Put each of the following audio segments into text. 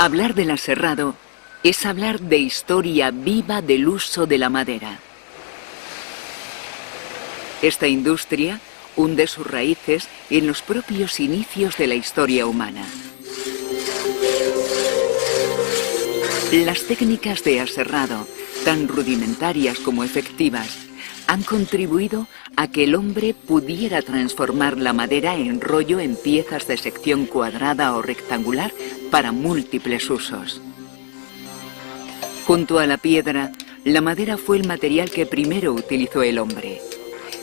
Hablar del aserrado es hablar de historia viva del uso de la madera. Esta industria hunde sus raíces en los propios inicios de la historia humana. Las técnicas de aserrado, tan rudimentarias como efectivas, han contribuido a que el hombre pudiera transformar la madera en rollo en piezas de sección cuadrada o rectangular para múltiples usos. Junto a la piedra, la madera fue el material que primero utilizó el hombre.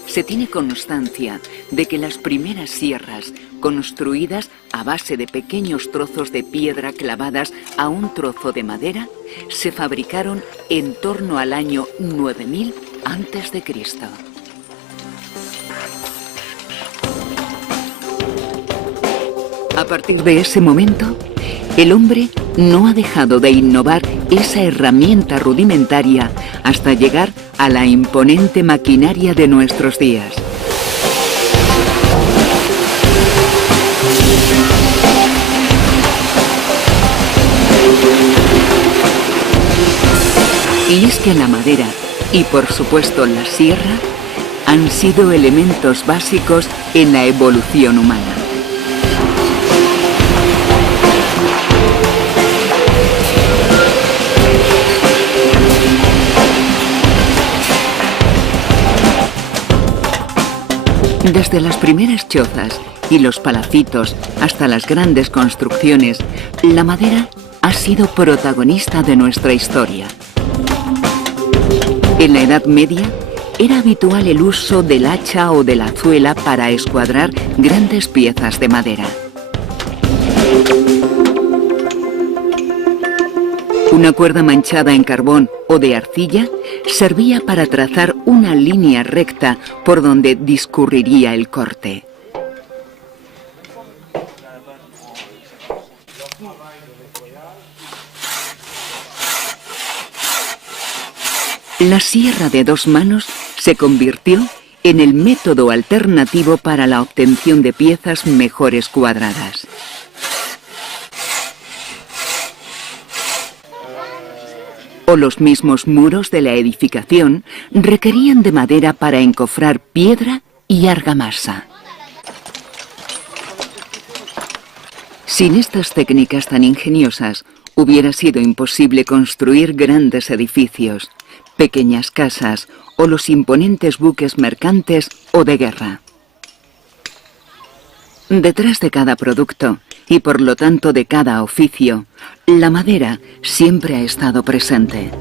Se tiene constancia de que las primeras sierras, construidas a base de pequeños trozos de piedra clavadas a un trozo de madera, se fabricaron en torno al año 9000 a.C. A partir de ese momento, el hombre no ha dejado de innovar esa herramienta rudimentaria hasta llegar a la imponente maquinaria de nuestros días. Y es que la madera y por supuesto la sierra han sido elementos básicos en la evolución humana. Desde las primeras chozas y los palacitos hasta las grandes construcciones, la madera ha sido protagonista de nuestra historia. En la Edad Media era habitual el uso del hacha o de la azuela para escuadrar grandes piezas de madera. Una cuerda manchada en carbón o de arcilla servía para trazar una línea recta por donde discurriría el corte. La sierra de dos manos se convirtió en el método alternativo para la obtención de piezas mejor escuadradas. O los mismos muros de la edificación requerían de madera para encofrar piedra y argamasa. Sin estas técnicas tan ingeniosas, hubiera sido imposible construir grandes edificios, pequeñas casas o los imponentes buques mercantes o de guerra. Detrás de cada producto, y por lo tanto de cada oficio, la madera siempre ha estado presente.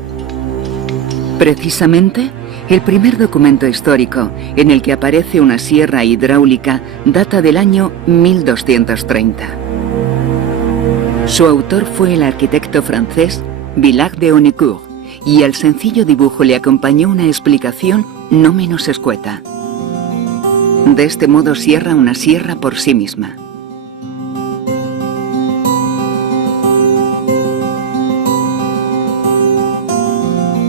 Precisamente, el primer documento histórico en el que aparece una sierra hidráulica data del año 1230. Su autor fue el arquitecto francés Villac de Honnecur, y al sencillo dibujo le acompañó una explicación no menos escueta. De este modo cierra una sierra por sí misma.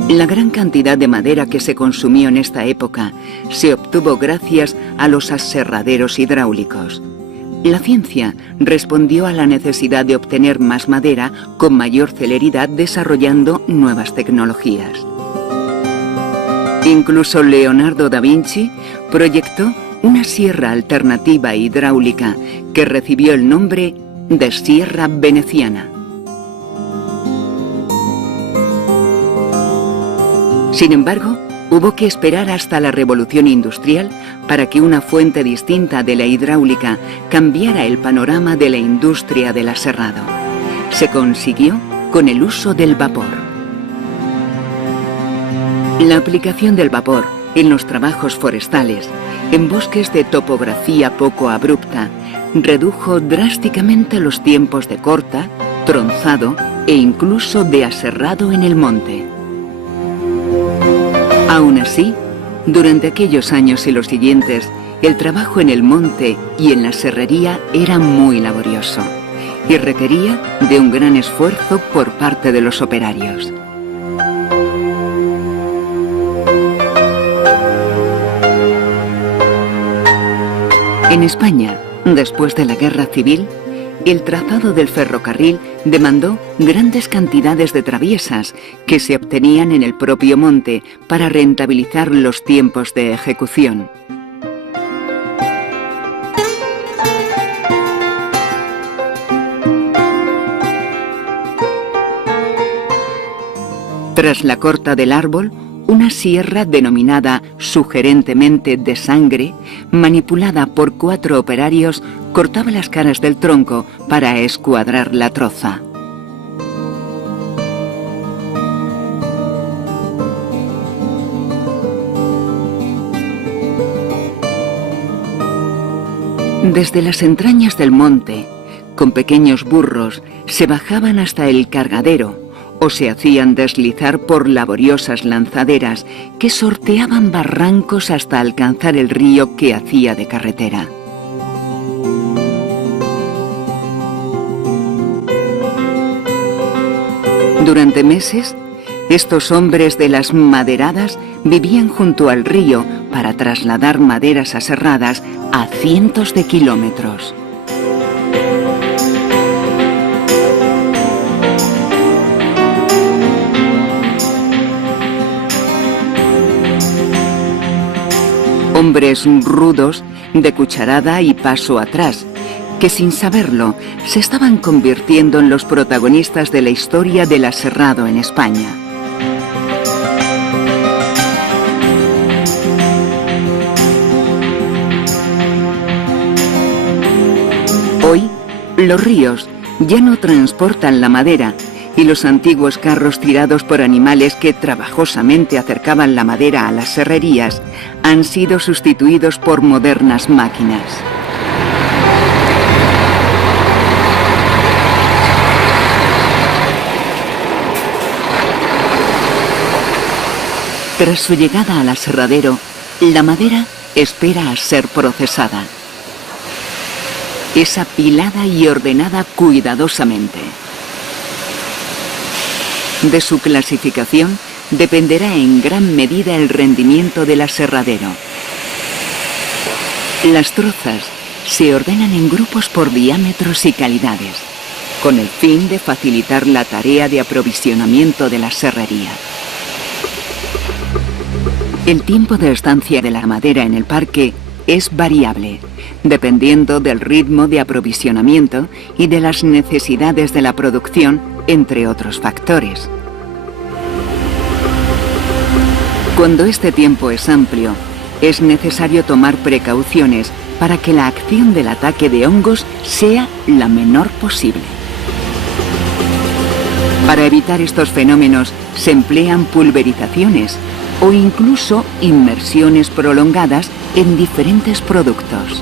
La gran cantidad de madera que se consumió en esta época se obtuvo gracias a los aserraderos hidráulicos. La ciencia respondió a la necesidad de obtener más madera con mayor celeridad desarrollando nuevas tecnologías. Incluso Leonardo da Vinci proyectó una sierra alternativa hidráulica que recibió el nombre de Sierra Veneciana. Sin embargo, hubo que esperar hasta la Revolución Industrial para que una fuente distinta de la hidráulica cambiara el panorama de la industria del aserrado. Se consiguió con el uso del vapor. La aplicación del vapor en los trabajos forestales, en bosques de topografía poco abrupta, redujo drásticamente los tiempos de corta, tronzado e incluso de aserrado en el monte. Aún así, durante aquellos años y los siguientes, el trabajo en el monte y en la serrería era muy laborioso y requería de un gran esfuerzo por parte de los operarios. En España, después de la Guerra Civil, el trazado del ferrocarril demandó grandes cantidades de traviesas que se obtenían en el propio monte para rentabilizar los tiempos de ejecución. Tras la corta del árbol, una sierra denominada sugerentemente de sangre, manipulada por 4 operarios, cortaba las caras del tronco para escuadrar la troza. Desde las entrañas del monte, con pequeños burros, se bajaban hasta el cargadero, o se hacían deslizar por laboriosas lanzaderas que sorteaban barrancos hasta alcanzar el río que hacía de carretera. Durante meses, estos hombres de las maderadas vivían junto al río para trasladar maderas aserradas a cientos de kilómetros. Hombres rudos, de cucharada y paso atrás, que sin saberlo se estaban convirtiendo en los protagonistas de la historia del aserrado en España. Hoy, los ríos ya no transportan la madera y los antiguos carros tirados por animales que trabajosamente acercaban la madera a las serrerías han sido sustituidos por modernas máquinas. Tras su llegada al aserradero, la madera espera a ser procesada. Es apilada y ordenada cuidadosamente. De su clasificación dependerá en gran medida el rendimiento del aserradero. Las trozas se ordenan en grupos por diámetros y calidades, con el fin de facilitar la tarea de aprovisionamiento de la serrería. El tiempo de estancia de la madera en el parque es variable, dependiendo del ritmo de aprovisionamiento y de las necesidades de la producción, entre otros factores. Cuando este tiempo es amplio, es necesario tomar precauciones para que la acción del ataque de hongos sea la menor posible. Para evitar estos fenómenos se emplean pulverizaciones o incluso inmersiones prolongadas en diferentes productos.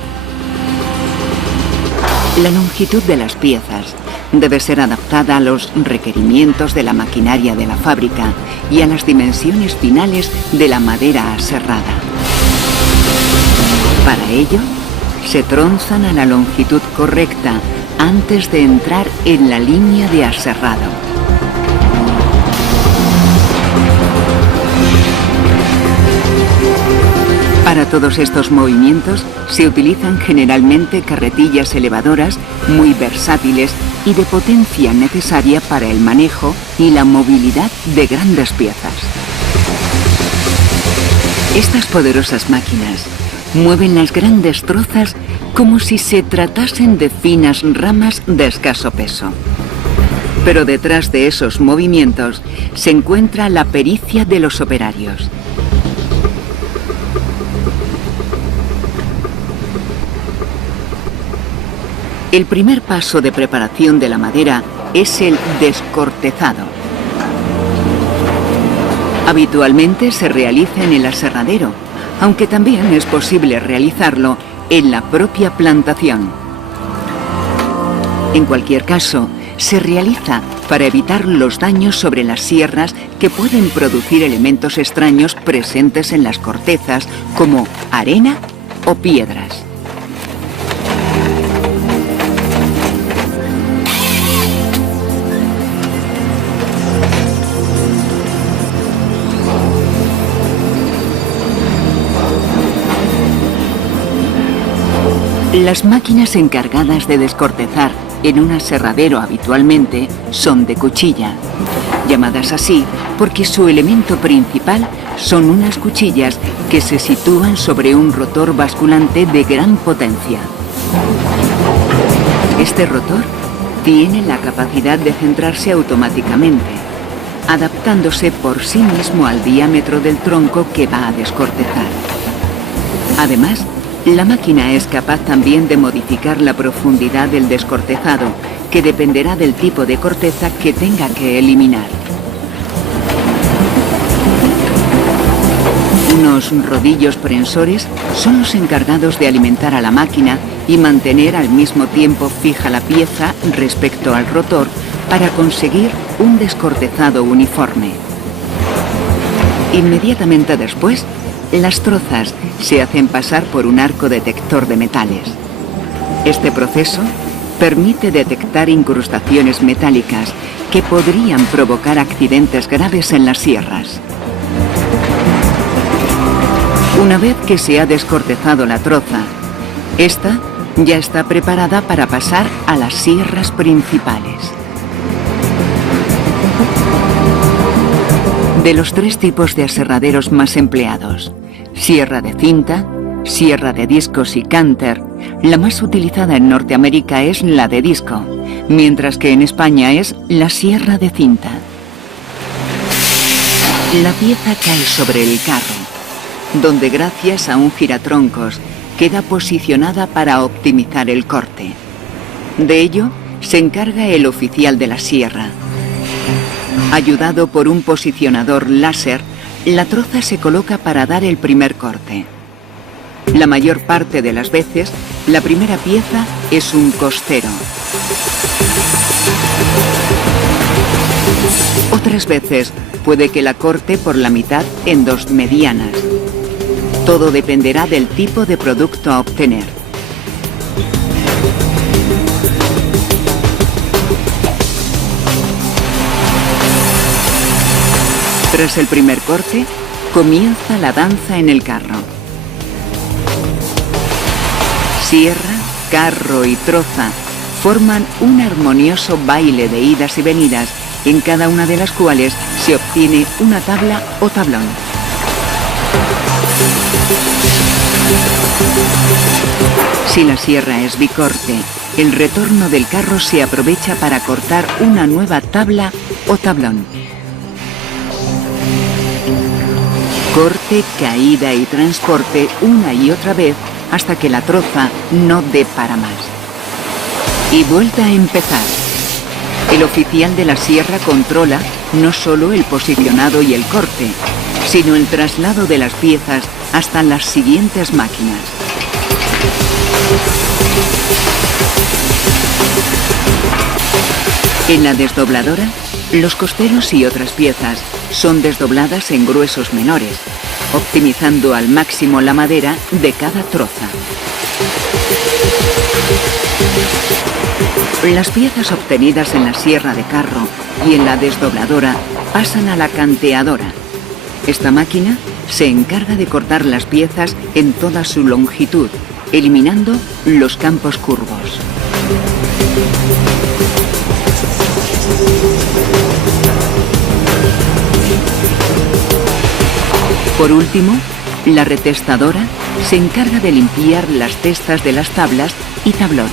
La longitud de las piezas debe ser adaptada a los requerimientos de la maquinaria de la fábrica y a las dimensiones finales de la madera aserrada. Para ello, se tronzan a la longitud correcta antes de entrar en la línea de aserrado. Para todos estos movimientos se utilizan generalmente carretillas elevadoras muy versátiles y de potencia necesaria para el manejo y la movilidad de grandes piezas. Estas poderosas máquinas mueven las grandes trozas como si se tratasen de finas ramas de escaso peso. Pero detrás de esos movimientos se encuentra la pericia de los operarios. El primer paso de preparación de la madera es el descortezado. Habitualmente se realiza en el aserradero, aunque también es posible realizarlo en la propia plantación. En cualquier caso, se realiza para evitar los daños sobre las sierras que pueden producir elementos extraños presentes en las cortezas, como arena o piedras. Las máquinas encargadas de descortezar en un aserradero habitualmente son de cuchilla, llamadas así porque su elemento principal son unas cuchillas que se sitúan sobre un rotor basculante de gran potencia. Este rotor tiene la capacidad de centrarse automáticamente, adaptándose por sí mismo al diámetro del tronco que va a descortezar. Además, la máquina es capaz también de modificar la profundidad del descortezado, que dependerá del tipo de corteza que tenga que eliminar. Unos rodillos prensores son los encargados de alimentar a la máquina y mantener al mismo tiempo fija la pieza respecto al rotor para conseguir un descortezado uniforme. Inmediatamente después, las trozas se hacen pasar por un arco detector de metales. Este proceso permite detectar incrustaciones metálicas que podrían provocar accidentes graves en las sierras. Una vez que se ha descortezado la troza, esta ya está preparada para pasar a las sierras principales. De los tres tipos de aserraderos más empleados, sierra de cinta, sierra de discos y cánter, la más utilizada en Norteamérica es la de disco, mientras que en España es la sierra de cinta. La pieza cae sobre el carro, donde gracias a un giratroncos queda posicionada para optimizar el corte. De ello se encarga el oficial de la sierra. Ayudado por un posicionador láser, la troza se coloca para dar el primer corte. La mayor parte de las veces, la primera pieza es un costero. Otras veces puede que la corte por la mitad en dos medianas. Todo dependerá del tipo de producto a obtener. Tras el primer corte, comienza la danza en el carro. Sierra, carro y troza forman un armonioso baile de idas y venidas, en cada una de las cuales se obtiene una tabla o tablón. Si la sierra es bicorte, el retorno del carro se aprovecha para cortar una nueva tabla o tablón. Corte, caída y transporte una y otra vez hasta que la troza no dé para más. Y vuelta a empezar. El oficial de la sierra controla no solo el posicionado y el corte, sino el traslado de las piezas hasta las siguientes máquinas. En la desdobladora, los costeros y otras piezas son desdobladas en gruesos menores, optimizando al máximo la madera de cada troza. Las piezas obtenidas en la sierra de carro y en la desdobladora pasan a la canteadora. Esta máquina se encarga de cortar las piezas en toda su longitud, eliminando los campos curvos. Por último, la retestadora se encarga de limpiar las testas de las tablas y tablones.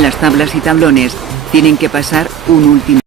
Las tablas y tablones tienen que pasar un último